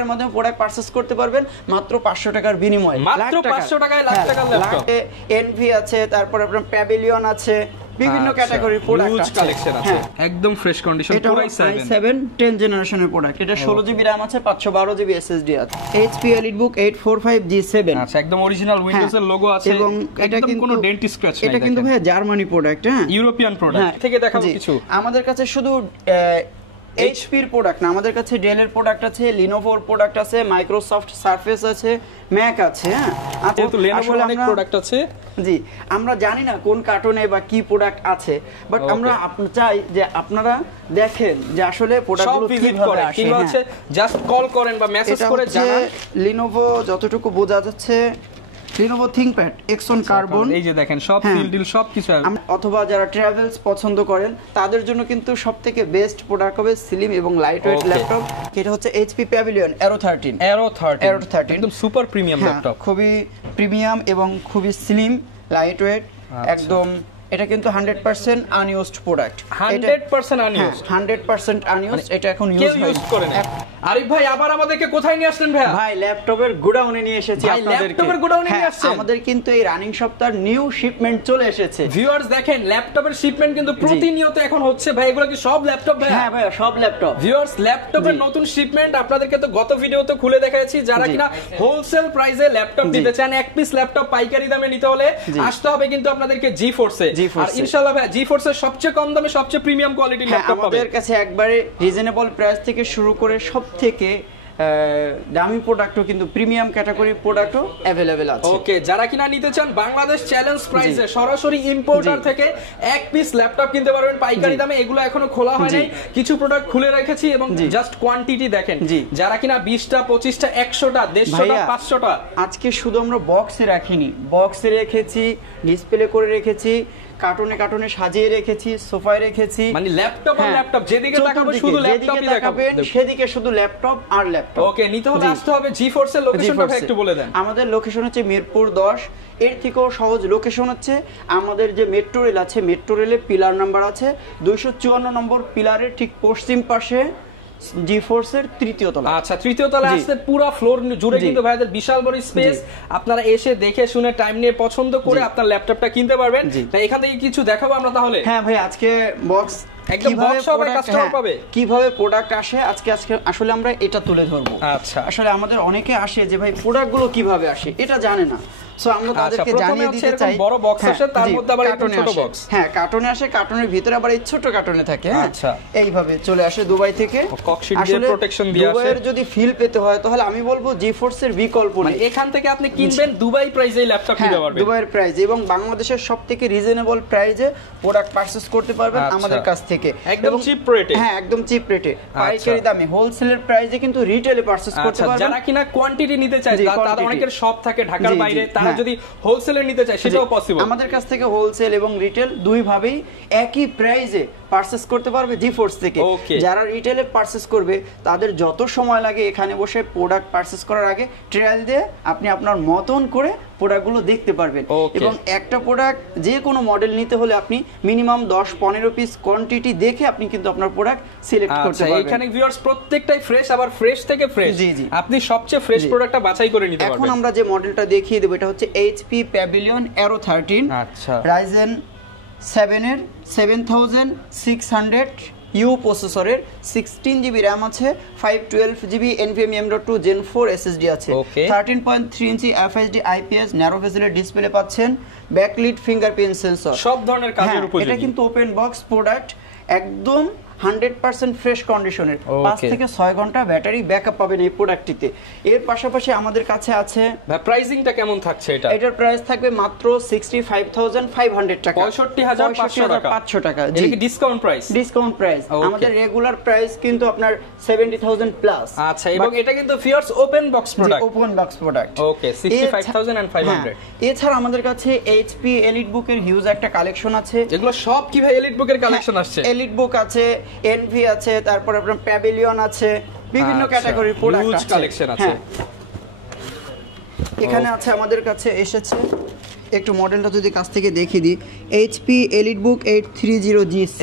এর মধ্যে product purchase করতে পারবেন মাত্র 500 টাকার বিনিময়ে। মাত্র 500 টাকায় লাখ টাকার ল্যাপটপ। এনভি আছে, তারপর আপনার প্যাভিলিয়ন আছে, বিভিন্ন ক্যাটাগরির প্রোডাক্ট আছে, কালেকশন আছে একদম ফ্রেশ কন্ডিশন, পুরো i7 10 জেনারেশনের প্রোডাক্ট। এটা 16 জিবি RAM আছে, 512 জিবি SSD আছে। HP EliteBook 845G7, আচ্ছা একদম অরিজিনাল উইন্ডোজ এর লোগো আছে এবং এটা কিন্তু কোনো ডেন্ট স্ক্র্যাচ নাই। এটা কিন্তু ভাই জার্মানি প্রোডাক্ট, হ্যাঁ ইউরোপিয়ান প্রোডাক্ট থেকে দেখাবো কিছু। আমাদের কাছে শুধু HP এর প্রোডাক্ট না, আমাদের কাছে ডেল এর প্রোডাক্ট আছে, Lenovo এর প্রোডাক্ট আছে, মাইক্রোসফট সারফেস আছে, ম্যাক আছে। হ্যাঁ, যেহেতু Lenovo এর অনেক প্রোডাক্ট আছে, জি আমরা জানি না কোন কার্টুনে বা কি প্রোডাক্ট আছে, বাট আমরা চাই যে আপনারা দেখেন যে আসলে প্রোডাক্টগুলো কিভাবে আসে। কিংবা হচ্ছে জাস্ট কল করেন বা মেসেজ করে জানান। Lenovo যতটুকু বোঝা যাচ্ছে Lenovo ThinkPad Exxon Carbon, এই যে দেখেন সব সিল ডিল সব কিছু। অথবা যারা ট্রাভেলস পছন্দ করেন তাদের জন্য কিন্তু সবথেকে বেস্ট প্রোডাক্ট হবে স্লিম এবং লাইট ওয়েট ল্যাপটপ। এটা হচ্ছে HP Pavilion Aero 13 একদম সুপার প্রিমিয়াম ল্যাপটপ, খুবই প্রিমিয়াম এবং খুবই স্লিম লাইট ওয়েট একদম। এটা কিন্তু 100% আনইউজড প্রোডাক্ট, 100% আনইউজড, 100% আনইউজড। এটা এখন ইউজ করে না। আরিফ ভাই আবার আমাদেরকে কোথায় নিয়ে আসলেন ভাই? ভাই ল্যাপটপের গোডাউনে নিয়ে এসেছি আপনাদেরকে। ল্যাপটপের গোডাউনে নিয়ে আসছেন? আমাদের কিন্তু এই রানিং সপ্তাহের নিউ শিপমেন্ট চলে এসেছে। ভিউয়ার্স দেখেন ল্যাপটপের শিপমেন্ট কিন্তু প্রতিনিয়ত এখন হচ্ছে ভাই। এগুলো কি সব ল্যাপটপ ভাই? হ্যাঁ ভাই সব ল্যাপটপ। ভিউয়ার্স ল্যাপটপের নতুন শিপমেন্ট আপনাদেরকে তো গত ভিডিওতে খুলে দেখাচ্ছি। যারা কিনা হোলসেল প্রাইসে ল্যাপটপ নিতে চান, এক পিস ল্যাপটপ পাইকারি দামে নিতে হলে আসতে হবে কিন্তু আপনাদেরকে GeForce এ। আর ইনশাআল্লাহ ভাই GeForce এর সবচেয়ে কম দামে সবচেয়ে প্রিমিয়াম কোয়ালিটির ল্যাপটপ পাবেন। আমাদের কাছে একবারে রিজনেবল প্রাইস থেকে শুরু করে সবথেকে দামি প্রোডাক্টও কিন্তু প্রিমিয়াম ক্যাটাগরির প্রোডাক্টও अवेलेबल আছে। ওকে, যারা কিনা নিতে চান বাংলাদেশ চ্যালেঞ্জ প্রাইসে সরাসরি ইম্পোর্টার থেকে এক পিস ল্যাপটপ কিনতে পারবেন পাইকারি দামে। এগুলো এখনো খোলা হয় নাই, কিছু প্রোডাক্ট খুলে রেখেছি এবং জাস্ট কোয়ান্টিটি দেখেন। যারা কিনা 20টা 25টা 100টা 150টা 500টা, আজকে শুধু আমরা বক্সে রাখিনি, বক্সে রেখেছি, ডিসপ্লে করে রেখেছি, কার্টুনে কার্টুনে সাজিয়ে রেখেছি, সোফায় রেখেছি, মানে ল্যাপটপ আর ল্যাপটপ, যেদিকে তাকাবেন শুধু ল্যাপটপই দেখাবেন, সেদিকে শুধু ল্যাপটপ আর ল্যাপটপ। ওকে, নিতে হলে আসতে হবে GeForce এর লোকেশনটা একটু বলে দেন। আমাদের লোকেশন হচ্ছে মিরপুর 10। এর থেকেও সহজ লোকেশন হচ্ছে আমাদের যে মেট্রো রেল আছে, মেট্রো রেলে পিলার নাম্বার আছে 254 নম্বর পিলারের ঠিক পশ্চিম পাশে GeForce এর তৃতীয় তলা। আচ্ছা, তৃতীয় তলায় আসলে পুরো ফ্লোর জুড়ে কিন্তু ভাইদের বিশাল বড় স্পেস। আপনারা এসে দেখে শুনে টাইম নিয়ে পছন্দ করে আপনার ল্যাপটপটা কিনতে পারবেন। তাই এখান থেকে কিছু দেখাবো আমরা তাহলে। হ্যাঁ ভাই, আজকে বক্স একদম বক্স হবে, কাস্টমার পাবে কিভাবে প্রোডাক্ট আসে আজকে আসলে আমরা এটা তুলে ধরবো। আচ্ছা, আসলে আমাদের অনেকে আসে যে ভাই প্রোডাক্টগুলো কিভাবে আসে এটা জানে না, সো আমরা তাদেরকে জানিয়ে দিতে চাই। বড় বক্স আসে, তার মধ্যে আবার ছোট বক্স। হ্যাঁ, কার্টুনে আসে, কার্টুনের ভিতরে আবার এই ছোট কার্টুনে থাকে। আচ্ছা, এইভাবে চলে আসে দুবাই থেকে, ককশিট দিয়ে প্রোটেকশন দিয়ে আসে। দুবাইয়ের যদি ফিল পেতে হয় তাহলে আমি বলবো GeForce এর বিকল্প নেই। মানে এখান থেকে আপনি কিনবেন দুবাই প্রাইসে ল্যাপটপ নিতে পারবেন, দুবাইয়ের প্রাইসে, এবং বাংলাদেশের সবথেকে রিজনেবল প্রাইসে প্রোডাক্ট পারচেজ করতে পারবেন আমাদের কাছ থেকে, একদম চিপ রেটে। হ্যাঁ, একদম চিপ রেটে, পাইকারি দামে, হোলসেলের প্রাইসে কিন্তু রিটেলে পারচেজ করতে পারবেন। যারা কিনা কোয়ান্টিটি নিতে চায়, তাদের অনেকের শপ থাকে ঢাকার বাইরে, তারা যদি হোলসেলে নিতে চায় সেটাও পসিবল। আমাদের কাছ থেকে হোলসেল এবং রিটেল দুই ভাবেই একই প্রাইসে পারচেজ করতে পারবে GeForce থেকে। যারা রিটেলে পারচেজ করবে তাদের যত সময় লাগে এখানে বসে প্রোডাক্ট পারচেজ করার আগে ট্রায়াল দিয়ে আপনি আপনার মতন করে প্রোডাক্টগুলো দেখতে পারবেন। এবং একটা প্রোডাক্ট যে কোনো মডেল নিতে হলে আপনি মিনিমাম 10-15 পিস কোয়ান্টিটি দেখে আপনি কিন্তু আপনার প্রোডাক্ট সিলেক্ট করতে পারবেন। এখানে ভিউয়ার্স প্রত্যেকটাই ফ্রেশ, আবার ফ্রেশ থেকে ফ্রেশ। আপনি সবচেয়ে ফ্রেশ প্রোডাক্টটা বাছাই করে নিতে পারবেন। এখন আমরা যে মডেলটা দেখিয়ে দেব এটা হচ্ছে HP Pavilion Aero 13। আচ্ছা, Ryzen 7 এর 7600 U প্রসেসরের 16 জিবি RAM আছে, 512 GB NVMe M.2 Gen 4 SSD আছে, 13.3 ইঞ্চি FHD IPS ন্যারো ভেজেলের ডিসপ্লে পাচ্ছেন, ব্যাকলিট ফিঙ্গারপ্রিন্ট সেন্সর, সব ধরনের কাজের উপযোগী। এটা কিন্তু ওপেন বক্স প্রোডাক্ট, একদম 100% ফ্রেশ কন্ডিশনের, 5 থেকে 6 ঘন্টা ব্যাটারি ব্যাকআপ পাবেন এই প্রোডাক্টটিতে। এর পাশাপাশি আমাদের কাছে আছে, প্রাইসিংটা কেমন থাকছে এটা? এটার প্রাইস থাকবে মাত্র 65,500 টাকা, 65,500 টাকা। এটা কি ডিসকাউন্ট প্রাইস? Discount price. আমাদের রেগুলার প্রাইস কিন্তু আপনার 70,000 প্লাস। আচ্ছা, এবং এটা কিন্তু ফিয়ার্স open box product, open box product. Okay, 65,500। এছাড়া আমাদের কাছে HP EliteBook এর হিউজ একটা কালেকশন আছে। এগুলো সব কি ভাই EliteBook এর কালেকশন আসছে? EliteBook আছে, এনভি আছে, তারপর আপনার প্যাভিলিয়ন আছে, বিভিন্ন ক্যাটাগরির প্রোডাক্ট আছে, কালেকশন আছে। এখানে আছে আমাদের কাছে এসেছে, একটু মডেলটা যদি কাছ থেকে দেখিয়ে দিই, HP EliteBook 830G7।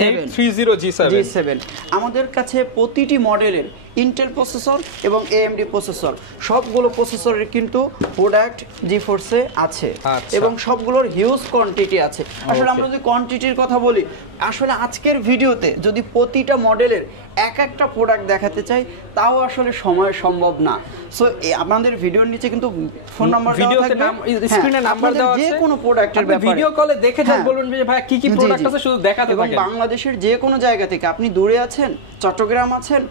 আমাদের আমাদের কাছে প্রতিটি মডেলের ইন্টেল প্রসেসর এবং এএমডি প্রসেসর, সবগুলো প্রসেসরের কিন্তু প্রোডাক্ট জিফোর্সে আছে এবং সবগুলোর হিউজ কোয়ান্টিটি আছে। আসলে আমরা যদি কোয়ান্টিটির কথা বলি, আসলে আজকের ভিডিওতে যদি প্রতিটা মডেলের এক একটা প্রোডাক্ট দেখাতে চাই তাও আসলে সময় সম্ভব না। সো আমাদের ভিডিওর নিচে কিন্তু ফোন নাম্বার দেওয়া থাকবে, স্ক্রিনে নাম্বার দেওয়া আছে, যে কোনো প্রোডাক্টের ব্যাপারে ভিডিও কলে দেখে যা বলবেন যে ভাই কি কি প্রোডাক্ট আছে শুধু দেখাতে থাকেন। এবং বাংলাদেশের যে কোনো জায়গা থেকে, আপনি দূরে আছেন, চট্টগ্রাম আছেন,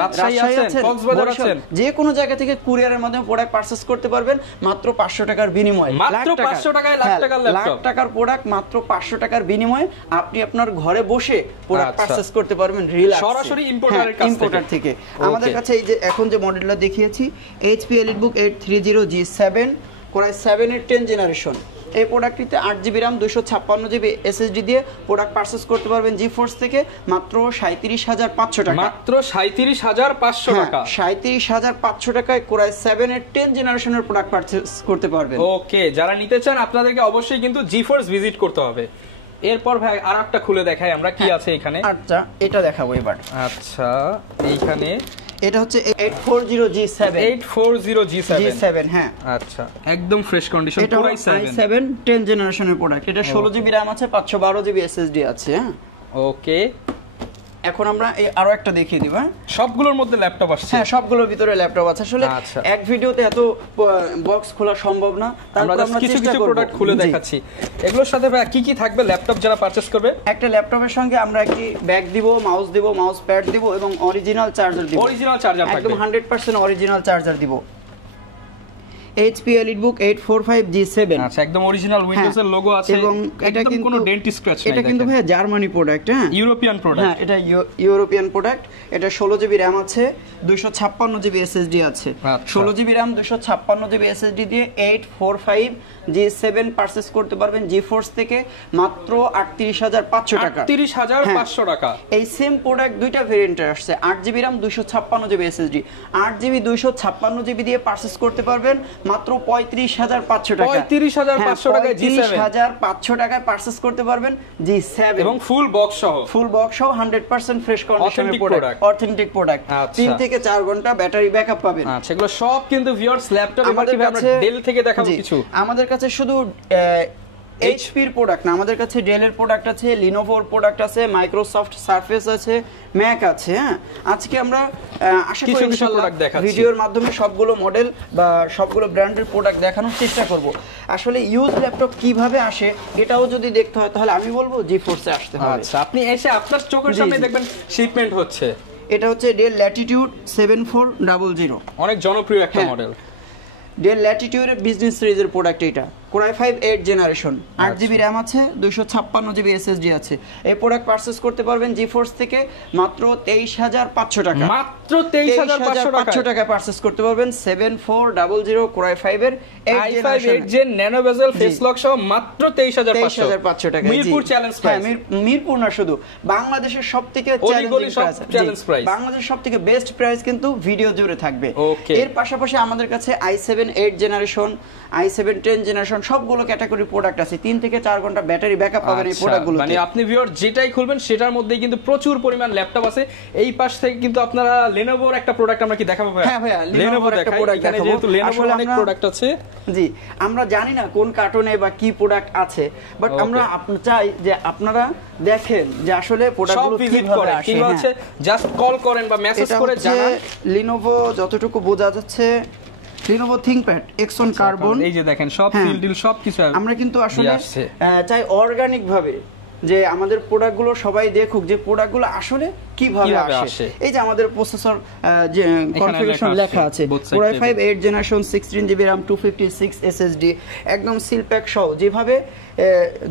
রাজশাহী আছেন, কক্সবাজার আছেন, যে কোনো জায়গা থেকে কুরিয়ারের মাধ্যমে প্রোডাক্ট পারচেজ করতে পারবেন মাত্র 500 টাকার বিনিময়ে। মাত্র 500 টাকায় লাখ টাকার প্রোডাক্ট মাত্র 500 টাকার বিনিময়ে আপনি আপনার ঘরে বসে প্রোডাক্ট পারচেজ করতে পারবেন রিল্যাক্স, সরাসরি ইম্পোর্টার থেকে। আমাদের কাছে এই যে এখন যে মডেলটা দেখিয়েছি HP EliteBook 830G7 Core i7 এর 10 জেনারেশন, এই প্রোডাক্টটিতে 8GB RAM 256GB SSD দিয়ে প্রোডাক্ট পারচেজ করতে পারবেন জিফোর্স থেকে মাত্র 37,500 টাকা। মাত্র 37,500 টাকা। 37,500 টাকায় Core i7 এর 10 জেনারেশনের প্রোডাক্ট পারচেজ করতে পারবেন। ওকে, যারা নিতে চান আপনাদেরকে অবশ্যই কিন্তু জিফোর্স ভিজিট করতে হবে। এরপর ভাই আরেকটা খুলে দেখাই আমরা কি আছে এখানে। আচ্ছা, এটা দেখাবো এবার। আচ্ছা, এইখানে এটা হচ্ছে 840G7 হ্যাঁ। আচ্ছা, একদম ফ্রেশ কন্ডিশন, Core i7 10 জেনারেশনের প্রোডাক্ট। এটা 16GB RAM আছে, 512GB SSD আছে। হ্যাঁ, ওকে। এখন আমরা আরো একটা দেখিয়ে দিব। সবগুলোর মধ্যে ল্যাপটপ আসছে। হ্যাঁ, সবগুলোর ভিতরে ল্যাপটপ আছে। আসলে এক ভিডিওতে এত বক্স খোলা সম্ভব না, তারপর আমরা কিছু কিছু প্রোডাক্ট খুলে দেখাচ্ছি। এগুলোর সাথে ভাই কি কি থাকবে ল্যাপটপ যারা পারচেজ করবে? একটা ল্যাপটপের সঙ্গে আমরা একটি ব্যাগ দিব, মাউস দিব, মাউস প্যাড দিব এবং অরিজিনাল চার্জার দিব। অরিজিনাল চার্জার থাকবে, একদম 100% অরিজিনাল চার্জার দিব। HP EliteBook 845G7, আচ্ছা, একদম অরিজিনাল উইন্ডোজ এর লোগো আছে এবং এটা কিন্তু কোনো ডেন্ট স্ক্র্যাচ নাই। এটা কিন্তু ভাই জার্মানি প্রোডাক্ট, হ্যাঁ, ইউরোপিয়ান প্রোডাক্ট। হ্যাঁ, এটা ইউরোপিয়ান প্রোডাক্ট। এটা 16GB RAM আছে, 256GB SSD আছে। 16GB RAM 256GB SSD দিয়ে 845G7 পারচেজ করতে পারবেন জিফোর্স থেকে মাত্র 38,500 টাকা। 38,500 টাকা। এই সেম প্রোডাক্ট দুইটা ভেরিয়েন্টে আসছে, 8GB RAM 256GB SSD। 8GB 256GB দিয়ে পারচেজ করতে পারবেন মাত্র 35,500 টাকা। 35,500 টাকায় G7, 35,500 টাকায় পারচেজ করতে পারবেন G7 এবং ফুল বক্স সহ 100% ফ্রেশ কন্ডিশনের প্রোডাক্ট, অথেন্টিক প্রোডাক্ট। 3 থেকে 4 ঘন্টা ব্যাটারি ব্যাকআপ পাবেন। আচ্ছা, এগুলো সব কিন্তু ভিউয়ার্স ল্যাপটপ। আমাদের কাছে ডেল থেকে দেখাবো কিছু। আমাদের কাছে শুধু HP এর প্রোডাক্ট না, আমাদের কাছে ডেল এর প্রোডাক্ট আছে, লিনোভোর প্রোডাক্ট আছে, মাইক্রোসফট সারফেস আছে, ম্যাক আছে। হ্যাঁ, আজকে আমরা আশা করি ইনশাআল্লাহ ভিডিওর মাধ্যমে সবগুলো মডেল বা সবগুলো ব্র্যান্ডের প্রোডাক্ট দেখানোর চেষ্টা করব। আসলে ইউজ ল্যাপটপ কিভাবে আসে এটাও যদি দেখতে হয় তাহলে আমি বলবো জিফোর্সে আসতে হবে। আচ্ছা, আপনি এসে আপনার চোখের সামনে দেখবেন শিপমেন্ট হচ্ছে। এটা হচ্ছে ডেল ল্যাটিটিউড 7400, অনেক জনপ্রিয় একটা মডেল। ডেল ল্যাটিটিউডের বিজনেস সিরিজের প্রোডাক্ট এটা। Core i5 8 generation, 8GB RAM আছে, 256GB SSD আছে। এই প্রোডাক্ট পারচেজ করতে পারবেন জিফোর্স থেকে মাত্র 23,500 টাকা। মাত্র 23,500 টাকা পারচেজ করতে পারবেন 7400 Core i5 এর 8 gen nano bezel face lock সহ মাত্র 23,500 টাকা। Mirpur challenge price. হ্যাঁ, মিরপুর না, শুধু বাংলাদেশের সবথেকে চ্যালেঞ্জ প্রাইস, বাংলাদেশের সবথেকে বেস্ট প্রাইস কিন্তু ভিডিও জুড়ে থাকবে। এর পাশাপাশি আমাদের কাছে i7 8 জেনারেশন, i7 10 জেনারেশন সবগুলো ক্যাটাগরি প্রোডাক্ট আছে। 3 থেকে 4 ঘন্টা ব্যাটারি ব্যাকআপ পাবেন এই প্রোডাক্টগুলোতে। মানে আপনি ভিউয়ার যেটাই খুলবেন সেটার মধ্যেই কিন্তু প্রচুর পরিমাণ ল্যাপটপ আছে। এই পাশ থেকে কিন্তু আপনারা লেনোভোর একটা প্রোডাক্ট আমরা কি দেখাবো ভাই? হ্যাঁ ভাইয়া, লেনোভোর একটা প্রোডাক্ট দেখাবো। যেহেতু লেনোভোর অনেক প্রোডাক্ট আছে, জি, আমরা জানি না কোন কার্টুনে বা কি প্রোডাক্ট আছে, বাট আমরা চাই যে আপনারা দেখেন যে আসলে প্রোডাক্টগুলো কিভাবে আসে। কিভাবে আছে জাস্ট কল করেন বা মেসেজ করে জানান। লিনোভো যতটুকু বোঝা যাচ্ছে Lenovo ThinkPad Exxon Carbon, এই যে দেখেন সব ফিল ডিল সব কিছু আমরা কিন্তু আসলে চাই অর্গানিক ভাবে যে আমাদের প্রোডাক্টগুলো সবাই দেখুক যে প্রোডাক্টগুলো আসলে কিভাবে আসে। এই যে আমাদের প্রসেসর যে কনফিগারেশন লেখা আছে, Core i5 8 generation, 16GB RAM, 256 SSD, একদম সিল প্যাক সহ যেভাবে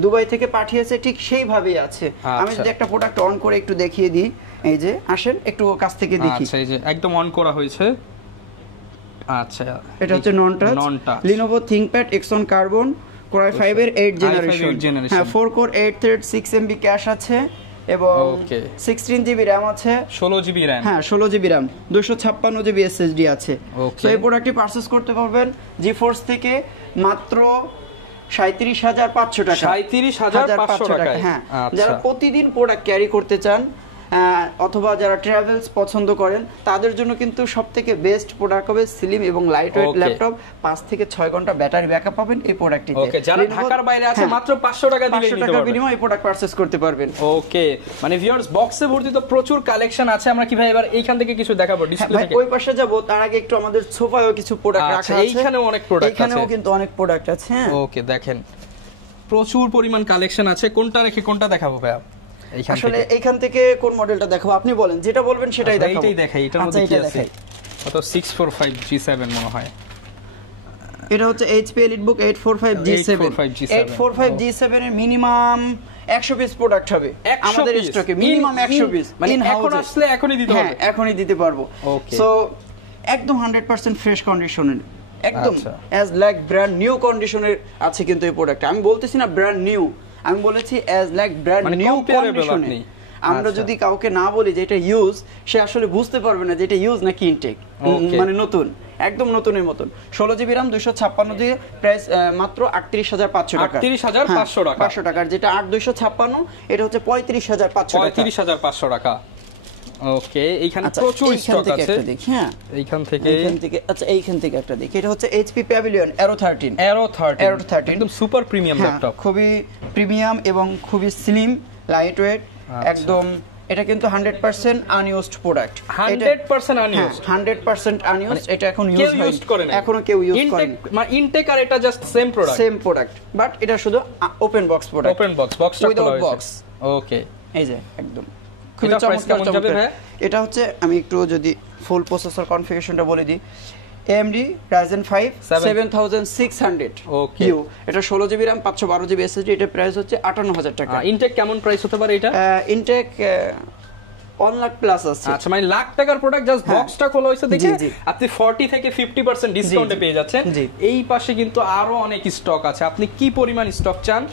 দুবাই থেকে পাঠিয়েছে ঠিক সেইভাবেই আছে। আমি যদি একটা প্রোডাক্ট অন করে একটু দেখিয়ে দিই, এই যে আসেন একটু কাছ থেকে দেখি। আচ্ছা, এই যে একদম অন করা হয়েছে। আচ্ছা, এটা হচ্ছে নন touch Lenovo ThinkPad Exxon Carbon Core i5 এর 8 জেনারেশন। হ্যাঁ, 4 কোর 8 থ্রেড 6MB ক্যাশ আছে এবং 16GB RAM আছে, 16GB RAM। হ্যাঁ, 16GB RAM, 256GB SSD আছে। সো এই প্রোডাক্টটি পারচেজ করতে পারবেন জিফোর্স থেকে মাত্র 37,500 টাকা। 37,500 টাকা। হ্যাঁ, যারা প্রতিদিন প্রোডাক্ট ক্যারি করতে চান অথবা যারা ট্রাভেলস পছন্দ করেন তাদের জন্য কিন্তু সবথেকে বেস্ট প্রোডাক্ট হবে স্লিম এবং লাইট ওয়েট ল্যাপটপ। 5 থেকে 6 ঘন্টা ব্যাটারি ব্যাকআপ পাবেন এই প্রোডাক্টটিতে। ওকে, যারা ঢাকার বাইরে আছে মাত্র 500 টাকা দিলেই নিতে পারবেন, বিনিময়ে এই প্রোডাক্ট পারচেজ করতে পারবেন। ওকে, মানে ভিউয়ার্স বক্সে ভর্তি তো প্রচুর কালেকশন আছে। আমরা কি ভাই এবার এইখান থেকে কিছু দেখাবো ডিসপ্লে থেকে? ওই পাশে যাব, তার আগে একটু আমাদের সোফায়ও কিছু প্রোডাক্ট রাখা আছে। এইখানেও অনেক প্রোডাক্ট আছে, এখানেও কিন্তু অনেক প্রোডাক্ট আছে। ওকে, দেখেন প্রচুর পরিমাণ কালেকশন আছে। কোনটা রেখে কোনটা দেখাবো ভাই? আসলে এইখান থেকে কোন মডেলটা দেখাবো আপনি বলেন, যেটা বলবেন সেটাই দেখাবো। এইটাই দেখাই, এটার মধ্যে কি আছে? কত 645 G7 মনে হয়। এটা হচ্ছে HP EliteBook 845 G7। 845 G7 এর মিনিমাম 100 পিস প্রোডাক্ট হবে আমাদের স্টকে, মিনিমাম 100 পিস। মানে এখন আসলে এখনই দিতে হবে? হ্যাঁ, এখনই দিতে পারবো। সো একদম 100% ফ্রেশ কন্ডিশনের, একদম অ্যাজ লাইক ব্র্যান্ড নিউ কন্ডিশনের আছে কিন্তু এই প্রোডাক্ট। আমি বলতেছি না ব্র্যান্ড নিউ, আমি বলেছি অ্যাজ লাইক ব্র্যান্ড নিউ কন্ডিশনে। আমরা যদি কাউকে না বলি যে এটা ইউজ, সে আসলে বুঝতে পারবে না যে এটা ইউজ নাকি ইনটেক, মানে নতুন, একদম নতুনের মতন। 16GB RAM 256 দিয়ে প্রাইস মাত্র 38,500 টাকা। 38,500 টাকা, 500 টাকার যেটা 8256 এটা হচ্ছে 35,500 টাকা। 35,500 টাকা। ওকে, এইখানে প্রচুর স্টক আছে। দেখি, হ্যাঁ এইখান থেকে আচ্ছা এইখান থেকে একটা দেখি। এটা হচ্ছে HP Pavilion Aero 13। একদম সুপার প্রিমিয়াম ল্যাপটপ, খুবই প্রিমিয়াম এবং খুবই স্লিম, লাইট ওয়েট একদম। এটা কিন্তু 100% আনইউজড প্রোডাক্ট। 100% unused, 100% unused. এটা এখন ইউজ করে না, এখনো কেউ ইউজ করে না। মানে ইনটেক আর এটা জাস্ট সেম প্রোডাক্ট, বাট এটা শুধু ওপেন বক্স প্রোডাক্ট। বক্সটা খোলা হয়েছে। বক্স। ওকে, এই যে একদম খুবই চমৎকার। এটা হচ্ছে, আমি একটু যদি ফুল প্রসেসর কনফিগারেশনটা বলে দিই, AMD Ryzen 5 7600 ইউ। এটা 16GB RAM 512GB SSD। এটা প্রাইস হচ্ছে 58,000 টাকা। ইনটেক কেমন প্রাইস হতে পারে এটা? ইনটেক 1 লাখ প্লাস আছে। আচ্ছা, মানে লাখ টাকার প্রোডাক্ট, জাস্ট বক্সটা খোলা হয়েছে দেখে আপনি 40 থেকে 50% ডিসকাউন্টে পেয়ে যাচ্ছেন। এই পাশে কিন্তু আরো অনেক স্টক আছে, আপনি কি পরিমাণ স্টক চান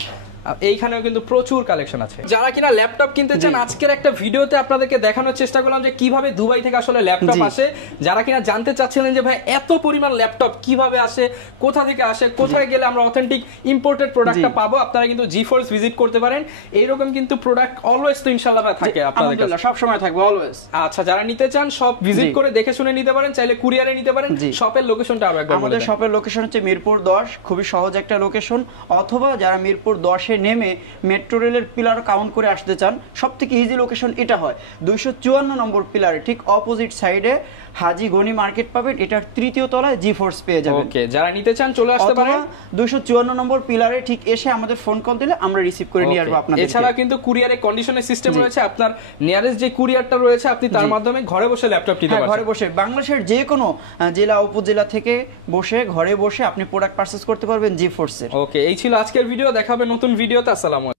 এইখানেও কিন্তু প্রচুর কালেকশন আছে। যারা কিনা ল্যাপটপ কিনতে চান, আজকের একটা ভিডিওতে আপনাদেরকে দেখানোর চেষ্টা করলাম যে কিভাবে দুবাই থেকে আসলে ল্যাপটপ আসে। যারা কিনা জানতে চাচ্ছিলেন যে ভাই এত পরিমাণ ল্যাপটপ কিভাবে আসে, কোথা থেকে আসে, কোথায় গেলে আমরা অথেন্টিক ইম্পোর্টেড প্রোডাক্টটা পাবো, আপনারা কিন্তু জিফোর্স ভিজিট করতে পারেন। এইরকম কিন্তু প্রোডাক্ট অলওয়েজ তো ইনশাআল্লাহ থাকে আপনাদের কাছে, সব সময় থাকবে অলওয়েজ। আচ্ছা, যারা নিতে চান সব ভিজিট করে দেখে শুনে নিতে পারেন, চাইলে কুরিয়ারে নিতে পারেন। শপের লোকেশনটা আরো একবার বলে দেন। আমাদের শপের লোকেশন হচ্ছে মিরপুর 10, খুবই সহজ একটা লোকেশন। অথবা যারা মিরপুর 10 এ নেমে মেট্রো রেলের পিলার কাউন্ট করে আসতে চান, সবথেকে ইজি লোকেশন এটা হয় 254 নম্বর পিলারে ঠিক অপোজিট সাইডে হাজি গনি মার্কেট পাবেন, এটার তৃতীয় তলায় জিফোর্স পেয়ে যাবেন। ওকে, যারা নিতে চান চলে আসতে পারেন। 254 নম্বর পিলারে ঠিক এসে আমাদের ফোন কল দিলে আমরা রিসিভ করে নিয়ে আসবো আপনাদের। এছাড়া কিন্তু কুরিয়ারে কন্ডিশনের সিস্টেম রয়েছে, আপনার নিয়ারেস্ট যে কুরিয়ারটা রয়েছে আপনি তার মাধ্যমে ঘরে বসে ল্যাপটপ নিতে পারবেন। ঘরে বসে বাংলাদেশের যে কোনো জেলা উপজেলা থেকে বসে ঘরে বসে আপনি প্রোডাক্ট পারচেজ করতে পারবেন জিফোর্সের। ওকে, এই ছিল আজকের ভিডিও, দেখাবে নতুন ভিডিওতে। আসসালামু আলাইকুম।